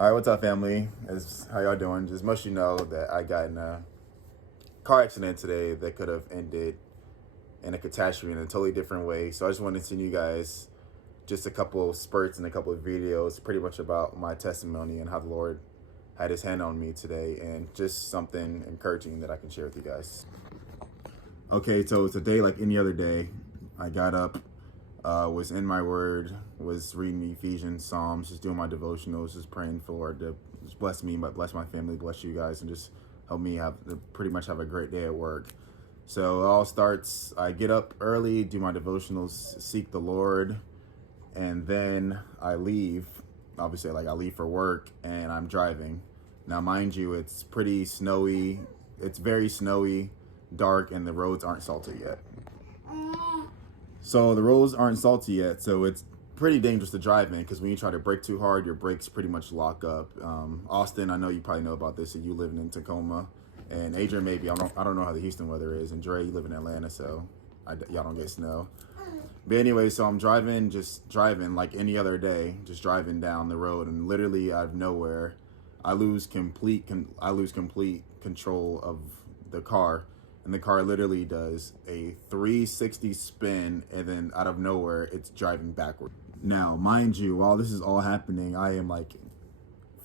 All right, what's up, family? How y'all doing? Just most you know that I got in a car accident today that could have ended in a catastrophe in a totally different way. So I just wanted to send you guys just a couple of spurts and a couple of videos pretty much about my testimony and how the Lord had his hand on me today, and just something encouraging that I can share with you guys. Okay, so today, like any other day, I got up, was in my word, was reading Ephesians, Psalms, just doing my devotionals, just praying for Lord to just bless me, but bless my family, bless you guys, and just help me pretty much have a great day at work. So it all starts, I get up early, do my devotionals, seek the Lord, and then I leave. Obviously, like I leave for work and I'm driving. Now, mind you, it's pretty snowy. It's very snowy, dark, and the roads aren't salted yet. So the roads aren't salty yet, so it's pretty dangerous to drive in, because when you try to brake too hard, your brakes pretty much lock up. Austin, I know you probably know about this, and you living in Tacoma, and Adrian maybe. I don't know how the Houston weather is, and Dre, you live in Atlanta, so y'all don't get snow. But anyway, so I'm just driving like any other day, just driving down the road, and literally out of nowhere, I lose complete control of the car. And the car literally does a 360 spin, and then out of nowhere, it's driving backward. Now, mind you, while this is all happening, I am like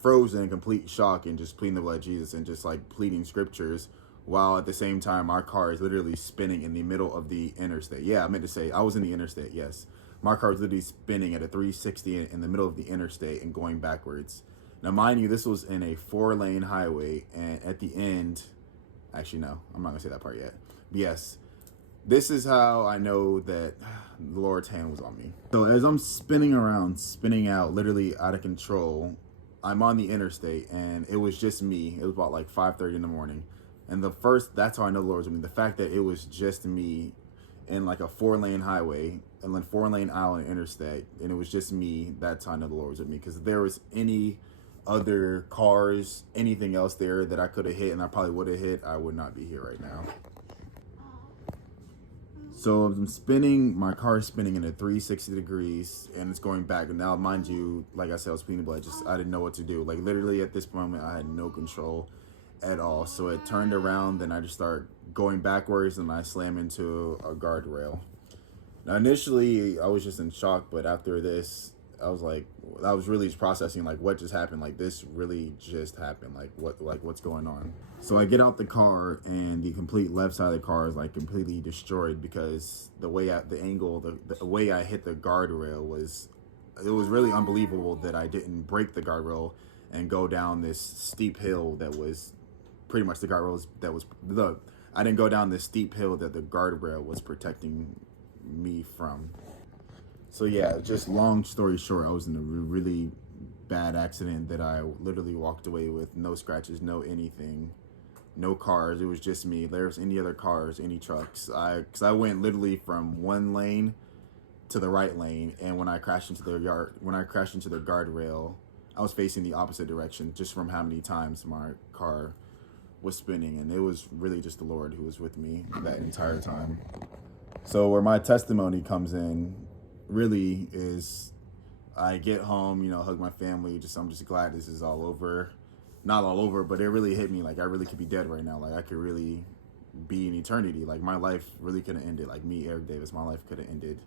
frozen in complete shock and just pleading the blood of Jesus and just like pleading scriptures, while at the same time, our car is literally spinning in the middle of the interstate. Yeah, I meant to say I was in the interstate, yes. My car was literally spinning at a 360 in the middle of the interstate and going backwards. Now, mind you, this was in a 4-lane highway, and at the end, actually, no, I'm not gonna say that part yet. But yes, this is how I know that the Lord's hand was on me. So as I'm spinning around, spinning out, literally out of control, I'm on the interstate, and it was just me. It was about like 5:30 in the morning. And that's how I know the Lord was with me. The fact that it was just me in like a 4-lane highway and then 4-lane island interstate, and it was just me, that's how I know the Lord was with me. Because if there was any other cars, anything else there that I could have hit, and I probably would have hit, I would not be here right now. So I'm spinning, my car is spinning in a 360 degrees, and it's going back. And now, mind you, like I said, I was pleading blood, I didn't know what to do. Like literally at this moment, I had no control at all. So it turned around, then I just start going backwards, and I slam into a guardrail. Now initially I was just in shock, but after this, I was really processing like what just happened. Like this really just happened. What's going on? So I get out the car, and the complete left side of the car is like completely destroyed, because the way the way I hit the guardrail was really unbelievable that I didn't break the guardrail and go down this steep hill that was pretty much the guardrails I didn't go down this steep hill that the guardrail was protecting me from. So yeah, just long story short, I was in a really bad accident that I literally walked away with no scratches, no anything, no cars. It was just me. There was any other cars, any trucks. Because I went literally from one lane to the right lane, and when I crashed into the guardrail, I was facing the opposite direction, just from how many times my car was spinning. And it was really just the Lord who was with me that entire time. So where my testimony comes in really is, I get home, hug my family, I'm just glad this is all over. Not all over, but it really hit me like I really could be dead right now. Like I could really be in eternity. Like my life really could have ended. Like me, Eric Davis, my life could have ended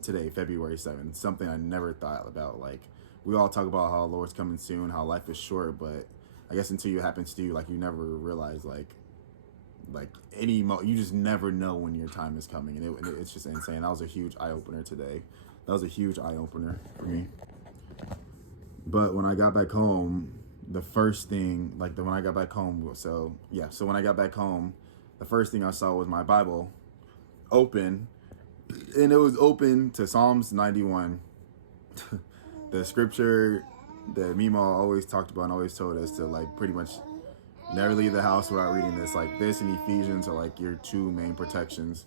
today, February 7th. Something I never thought about. Like we all talk about how the Lord's coming soon, how life is short, but I guess until it happens to you, like you never realize you just never know when your time is coming, and it's just insane. That was a huge eye-opener today. That was a huge eye-opener for me. But when I got back home, the first thing, when I got back home, the first thing I saw was my Bible open, and it was open to Psalms 91. The scripture that Mima always talked about and always told us to pretty much never leave the house without reading this. Like this and Ephesians are your two main protections.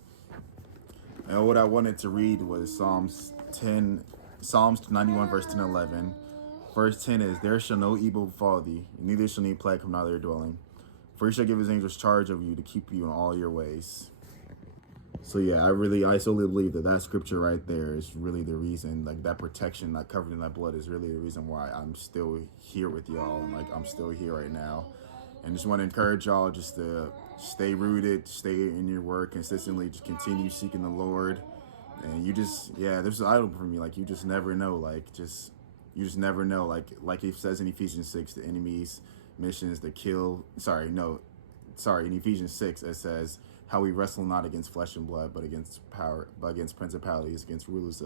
And what I wanted to read was Psalms 91 verse 10 and 11. Verse 10 is, "There shall no evil befall thee, neither shall any plague come nigh thy dwelling. For he shall give his angels charge over you to keep you in all your ways." So yeah, I solely believe that that scripture right there is really the reason, like that protection, that covered in that blood, is really the reason why I'm still here with y'all, and like I'm still here right now. And just want to encourage y'all just to stay rooted, stay in your word consistently, just continue seeking the Lord. And you just, yeah, there's an idol for me. Like you just never know, you just never know. Like it says in Ephesians 6, the enemy's mission is to kill. In Ephesians 6 it says how we wrestle not against flesh and blood, but against principalities, against rulers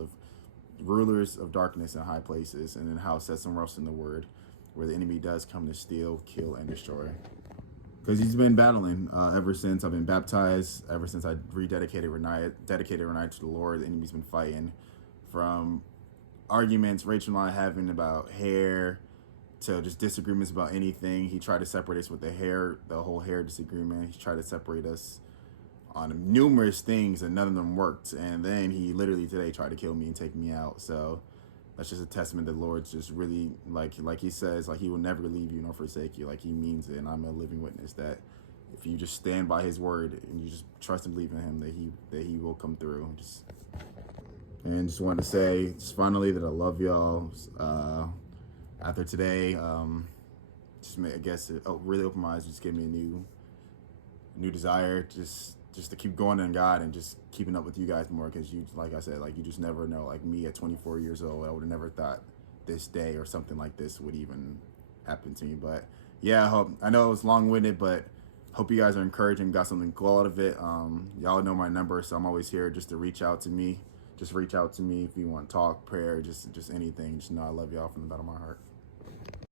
of darkness in high places, and then how it says somewhere else in the word where the enemy does come to steal, kill, and destroy. Because he's been battling ever since I've been baptized, ever since I dedicated Renai to the Lord. The enemy's been fighting, from arguments Rachel and I having about hair to just disagreements about anything. He tried to separate us with the whole hair disagreement. He tried to separate us on numerous things, and none of them worked. And then he literally today tried to kill me and take me out. So that's just a testament that the Lord's just really, like he says, like he will never leave you nor forsake you. Like he means it, and I'm a living witness that if you just stand by his word and you just trust and believe in him, that he will come through. Just want to say just finally that I love y'all. After today, I guess it really opened my eyes, just gave me a new desire, just to keep going in God and just keeping up with you guys more, because you, like I said, like you just never know. Like me at 24 years old, I would have never thought this day or something like this would even happen to me. But yeah, I know it was long-winded, but hope you guys are encouraged and got something cool out of it. Y'all know my number, so I'm always here just to reach out to me. Just reach out to me if you want talk, prayer, just anything. Just know I love y'all from the bottom of my heart.